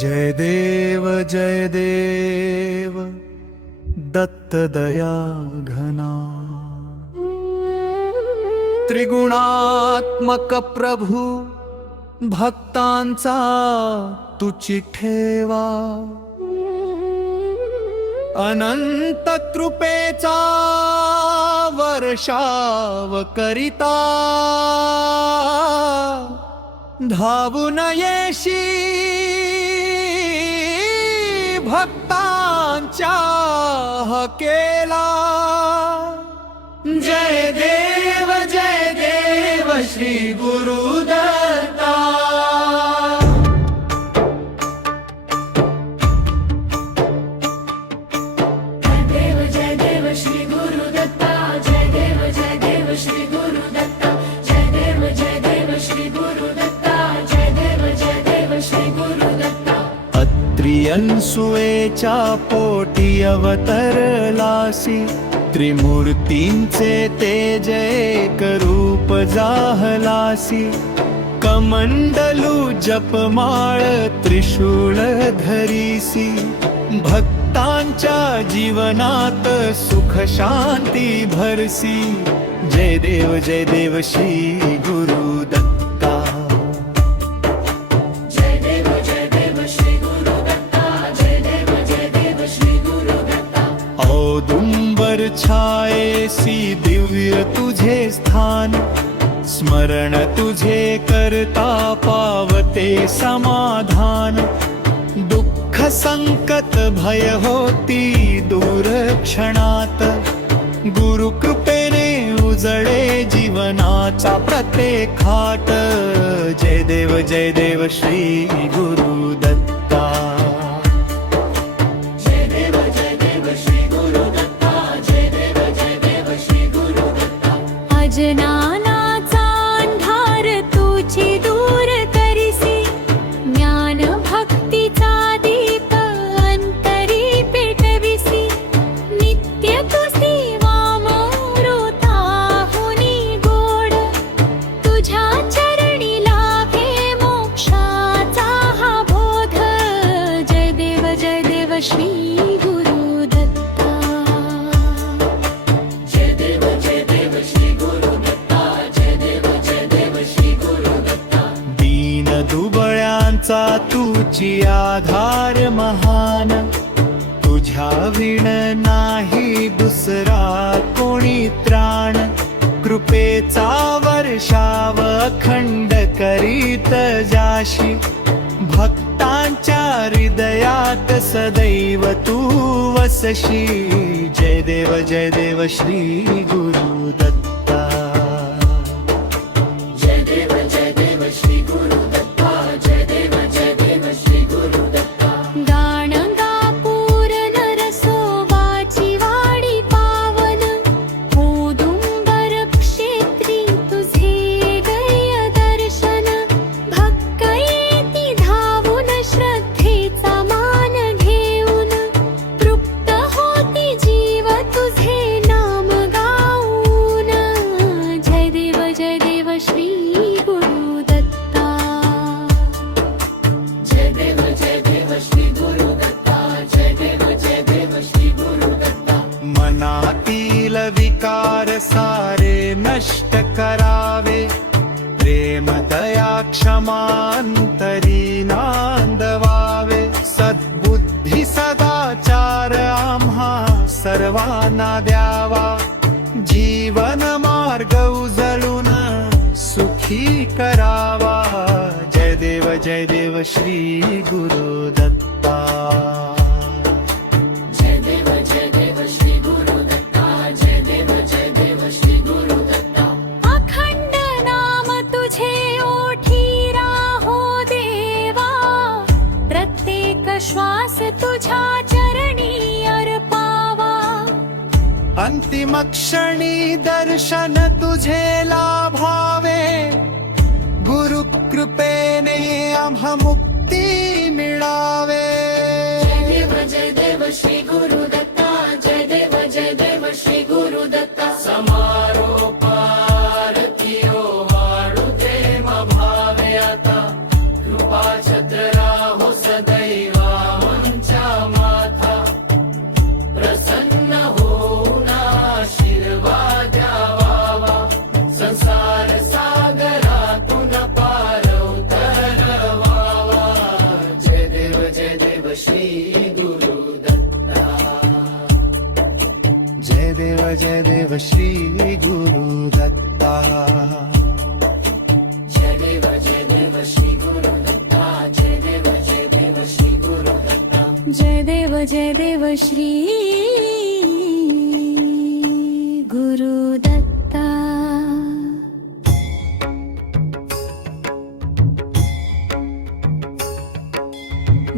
जय देव दत्त दया घना त्रिगुणात्मक प्रभु भक्तांचा तुची ठेवा अनंत कृपेचा वर्षाव करिता धावून येशी भक्तांच्या हकेला जय देव श्री गुरुदत्ता जय देव श्री गुरुदत्ता जय देव श्री गुरुदत्ता जय देव श्री गुरुदत्ता जय देव श्री गुरुदत्ता अत्रियनसुएच्या पोटी अवतरलासी त्रिमूर्तींचे तेज एक रूप जाहलासी कमंडलू जपमाळ त्रिशूळ धरीसी भक्तांच्या जीवनात सुख शांती भरसी जय देव श्री गुरुदत्ता जय देव श्री गुरुदत्ता जय देव श्री गुरुदत्ता औदुंबर छायेसी दिव्य तुझे स्थान स्मरण तुझे करता पावते समाधान दुःख संकट भय होती दूर क्षणात गुरु कृपेने उजळे जीवनाचा प्रत्येक खाट जय देव श्री गुरुदत्ता जय देव श्री गुरुदत्ता जय देव श्री गुरुदत्ता अजनानाचा अंधार तुझी दूर करिसी ज्ञान भक्तीचा दीप अंतरी पेटविसी नित्य तू सेवा मोरुता हुनी गोड तुझ्या चरणी लाभे मोक्षाचा हा बोध जय देव श्री गुरुदत्ता जय देव श्री गुरुदत्ता जय देव श्री गुरुदत्ता दीन दुबळ्यांचा तुझी आधार महान तुझ्या विण नाही दुसरा कोणी त्राण कृपेचा वर्षाव अखंड करीत जाशी भक्तांच्या हृदयात सदैव तू वसशी जय देव श्री गुरुदत्ता जय देव श्री गुरुदत्ता जय देव श्री गुरुदत्ता गाणगापूर नरसोबाची वाडी पावन औदुंबर क्षेत्री तुझे गय दर्शन भक्त येती धावून श्रद्धेचा मान घेऊन तृप्त होती जीव तुझे नाम गाऊन जय देव श्री गुरुदत्ता जय देव श्री गुरुदत्ता जय देव श्री गुरुदत्ता मनातील विकार सारे नष्ट करावे प्रेम दया क्षमांतरी नांदवावे सद्बुद्धी सदाचार आम्हा सर्वांना द्यावा जीवन मार्ग उजळून सुखी करावा जय देव श्री गुरुदत्ता जय देव श्री गुरुदत्ता जय देव श्री गुरुदत्ता अखंड नाम तुझे ओठी राहो देवा प्रत्येक श्वास तुझ्या चरणी अर्पावा अंतिम क्षणी दर्शन तुझे लाभावे गुरु कृपेने आम्हा मुक्ती मिळावे जय देव श्री गुरुदत्ता जय देव श्री गुरुदत्ता समारोप आरतीयो वाढू प्रेम भावे आता कृपा छत्र राहो सदैव गुरुदत्ता जय देव श्री गुरुदत्ता जय देव श्री गुरुदत्ता जय देव श्री गुरुदत्ता जय देव श्री गुरुदत्ता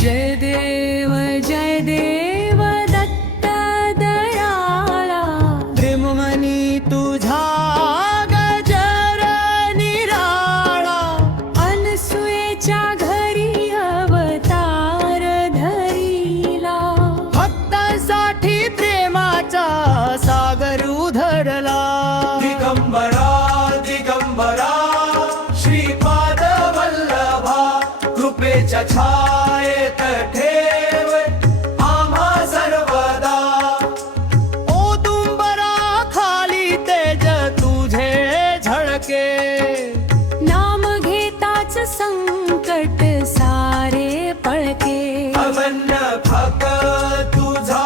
जय देव दत्त दयाळा प्रेममनी तुझा गजर निराळा अनसुयेच्या घरी अवतार धरिला भक्तांसाठी प्रेमाचा सागर उधळला दिगंबरा दिगंबरा श्रीपाद वल्लभा कृपेच्या छायेत ठेव आम्हा सर्वदा औदुंबरा खाली तेज तुझे झळके नाम घेताच संकट सारे पळके अवन्न भक्त तुझा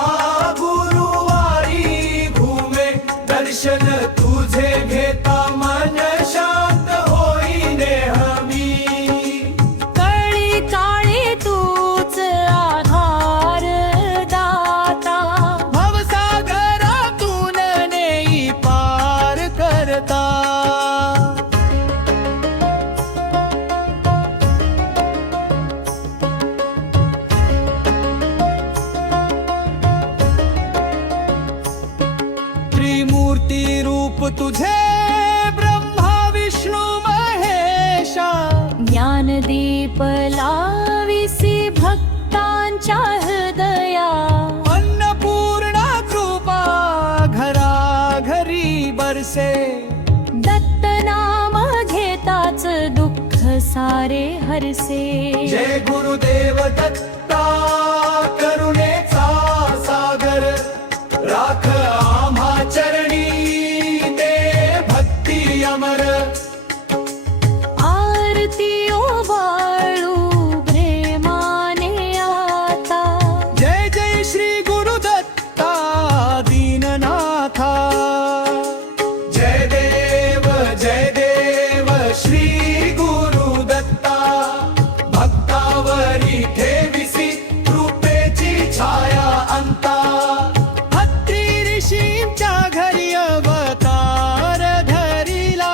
गुरुवारी घुमे दर्शन तुझे घेता मन शांत होई नेहमी कळी काळे तूच आधार दाता भवसागरातून नेई पार करता त्रिमूर्ती रूप तुझे ब्रह्मा विष्णू महेशा ज्ञानदीप लाविसी भक्तांच्या हृदया अन्नपूर्णा कृपा घरा घरी बरसे दत्त नाम घेताच दुःख सारे हरसे जय गुरुदेव दत्ता करुणेचा सागर राख आम्हा चरणी दे भक्ती अमर आरती ओवाळू प्रेमाने आता जय जय श्री गुरुदत्ता दीननाथा जय देव श्री गुरुदत्ता भक्तावरी ठेविसी कृपेची छाया अंता हत्ती ऋषींच्या घरी अवतार धरिला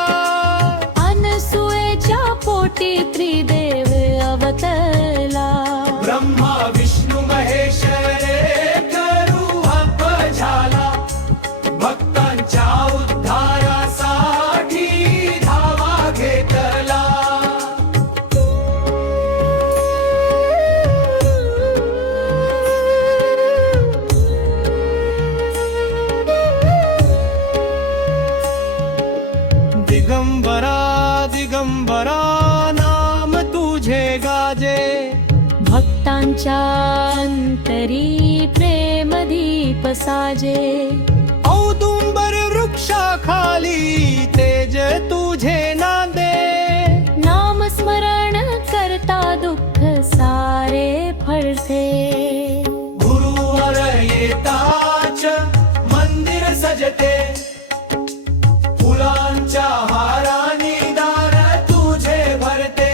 अनसुयेच्या पोटी त्रिदेव अवतरला ब्रह्मा विष्णू महेश एक रूप झाला भक्तांच्या उद्धारासाठी धावा घेतला दिगंबरा दिगंबरा नाम तुझे गाजे भक्तांच्या अंतरी प्रेम दीप साजे औदुंबर वृक्षाखाली तेज तुझे नांदे नाम स्मरण करता दुःख सारे फळते गुरुवर येताच मंदिर सजते फुलांच्या हारानी दार तुझे भरते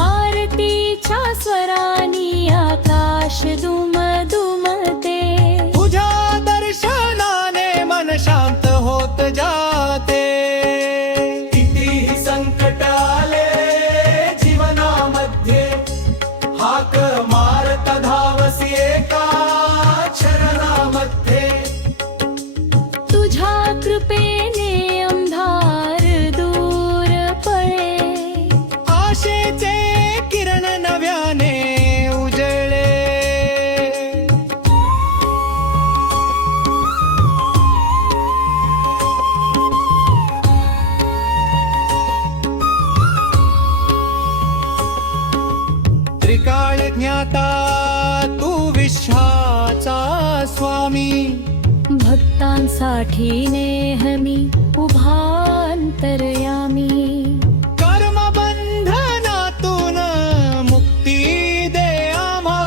आरतीच्या स्वरानी आकाश दुम दुमते तुझ्या दर्शनाने मन शांत होत जाते कितीही संकट आले जीवनामध्ये हाक मारत धावसी एका शरणामध्ये तुझ्या कृपेने अंधार दूर पळे आशेचे किरण नव्याने उजळे त्रिकाळ ज्ञाता तू विश्वाचा स्वामी भक्तांसाठी नेहमी उभांतरयामी कर्मबंधनातून मुक्ती दे आम्हा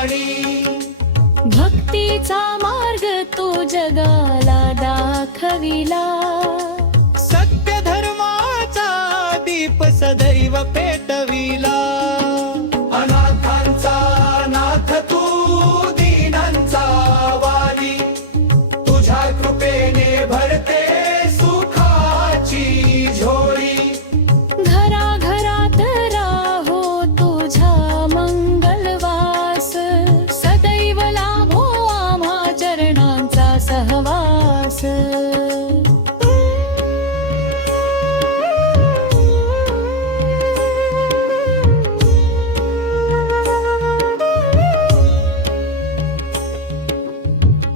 वाणी भक्तीचा मार्ग तो जगाला दाखविला. सत्य धर्माचा दीप सदैव पेटविला. अनाथांचा नाथ तू दीनांचा वाली, तुझ्या कृपेने भरते सुखाची झोळी. घराघरात राहो तुझा मंगलवास, सदैव लाभो आम्हा चरणांचा सहवास.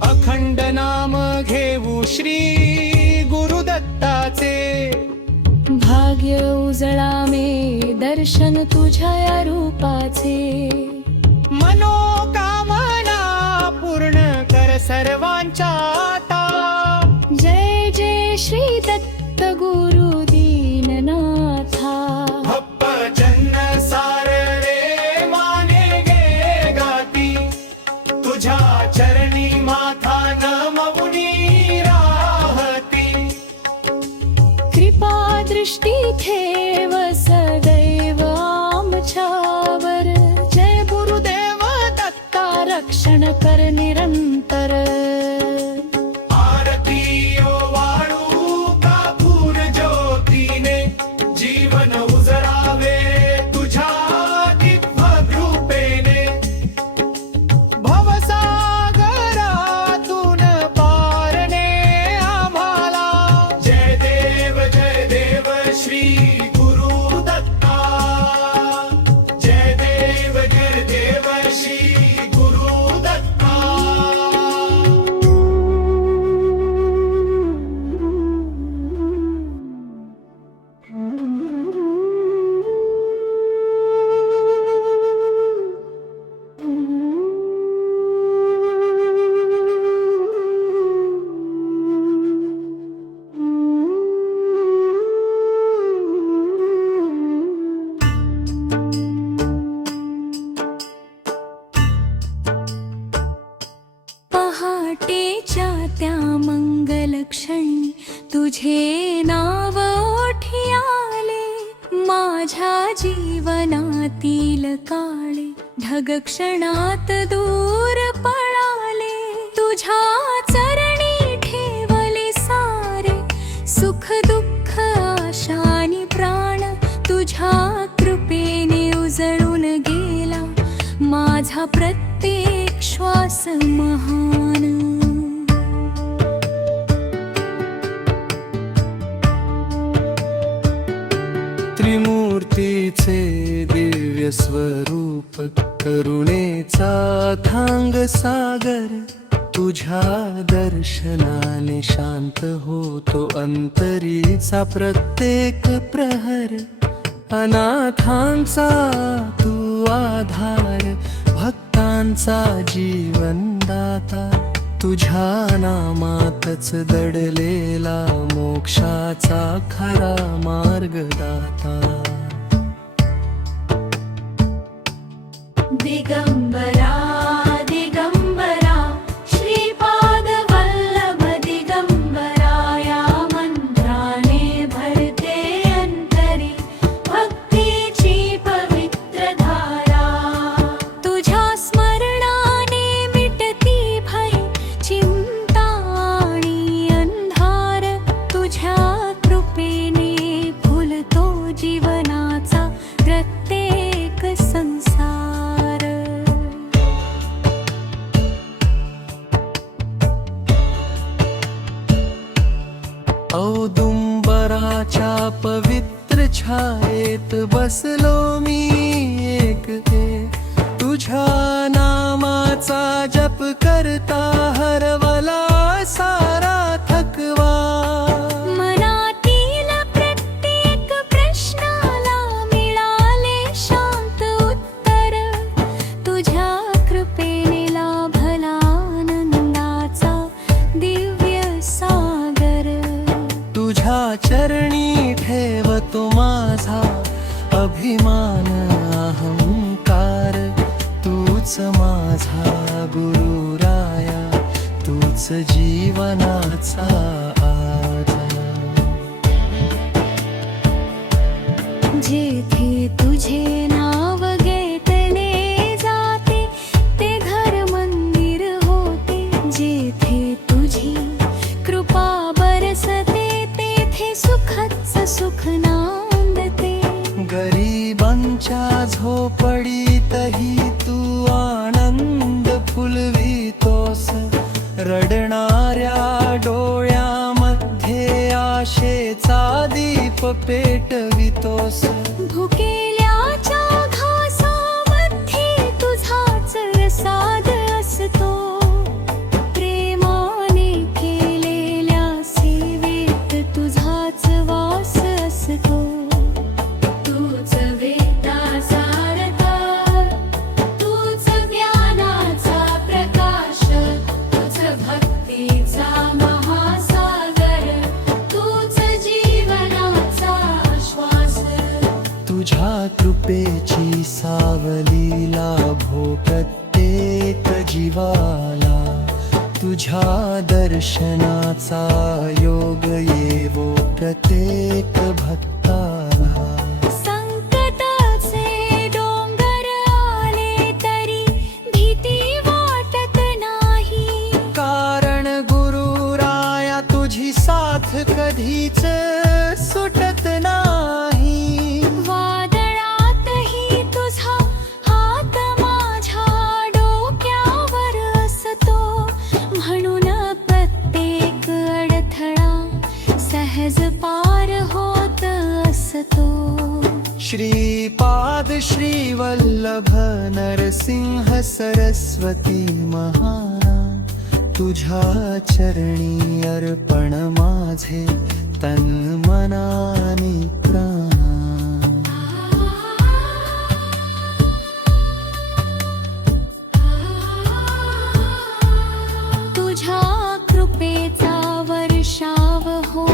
अखंड नाम घेऊ श्री गुरुदत्ताचे, भाग्य उजळावे दर्शन तुझ्या या रूपाचे. मनोकामना पूर्ण कर सर्वांच्या आता. जय जय श्री दत्त गुरु दीननाथा. भक्तजन सार रे माने गे गाती, तुझ्या चरणी माथा नमवुनी राहती. कृपा दृष्टी ठेव सदैव आमच्यावर. जय गुरुदेव दत्ता रक्षण कर निरंतर. आरती वाळू कापूर ज्योतीने, जीवन उजळावे तुझ्या दिव्य कृपेने. भवसागरातून पारणे आम्हाला. जय देव श्री गुरु दत्ता. जय देव श्री गुरु दत्ता. पहाटेच्या त्या मंगलक्षणी तुझे नाव ओठी आले. माझ्या जीवनातील काळे ढग क्षणात दूर पळाले. तुझ्या चरणी ठेवले सारे सुख दुःख आशानी प्राण. तुझ्या कृपेने उजळून गेला माझा प्रत्येक श्वास महान. त्रिमूर्तीचे दिव्य स्वरूप, करुणेचा थांग सागर. तुझ्या दर्शनाने शांत होतो अंतरीचा प्रत्येक प्रहर. अनाथांचा तू आधार, भक्तांचा जीवनदाता. तुझ्या नामातच दडलेला मोक्षाचा खरा मार्गदाता. दिगंबरा दिगंबरा श्रीपाद वल्लभ दिगंबरा. या मंत्राने भरते अंतरी भक्तीची पवित्र धारा. तुझ्या स्मरणाने मिटती भय चिंता आणि अंधार. तुझ्या कृपेने फुलतो जीवनाचा प्रत्येक संसार. औदुंबराच्या पवित्र छायेत बसलो मी एकटे. तुझ्या नामाचा जप करता हरवला सारा थकवा. मनातील प्रत्येक प्रश्नाला मिळाले शांत उत्तर. तुझ्या कृपेने लाभला आनंदाचा दिव्य सागर. तुझ्या चरणी ठेवतो माझा अभिमान अहंकार. तूच माझा माझा गुरुराया तूच जीवनाचा आधार. जेथे तुझे नाव घेतले जाते ते घर मंदिर होते. जेथे तुझी कृपा बरसते तेथे सुखच सुख नांदते. गरिबांच्या झोपडीतही तू आनंद फुलवितोस. रडणाऱ्या डोळ्यामध्ये आशेचा दीप पेटवितोस. भुकेल्याच्या घासामध्ये तुझाच रसाद असतो. प्रेमाने केलेल्या सेवेत तुझाच वास असतो. तूच वेदाचा सारता, तूच ज्ञानाचा प्रकाश, तूच भक्तीचा महासागर, तूच जीवनाचा श्वास. तुझ्या कृपेची सावली लाभो प्रत्येक जीवाला. तुझ्या दर्शनाचा योग येवो प्रत्येक भक्ताला. संकटाचे डोंगर आले तरी भीती वाटत नाही. कारण गुरुराया तुझी साथ कधीच सुटत नाही. वादळातही तुझा हात माझ्या डोक्यावर असतो. म्हणून प्रत्येक अडथळा सहज पार होत असतो. श्रीपाद श्रीवल्लभ नरसिंह सरस्वती महाराज तुझ्या चरणी अर्पण माझे तन मनाने प्राण. तुझ्या कृपेचा वर्षाव हो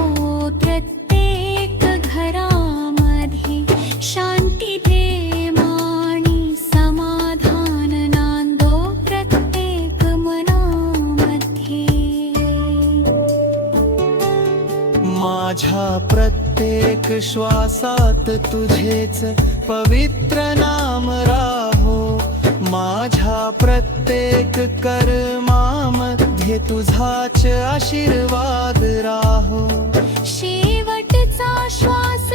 प्रत्येक घरामध्ये. शांती प्रेम आणि समाधान नांदो प्रत्येक मनामध्ये. माझ्या प्रत्येक श्वासात तुझेच पवित्र नाम राहो. माझ्या प्रत्येक कर्मामध्ये तुझाच आशीर्वाद राहो. शेवटचा श्वास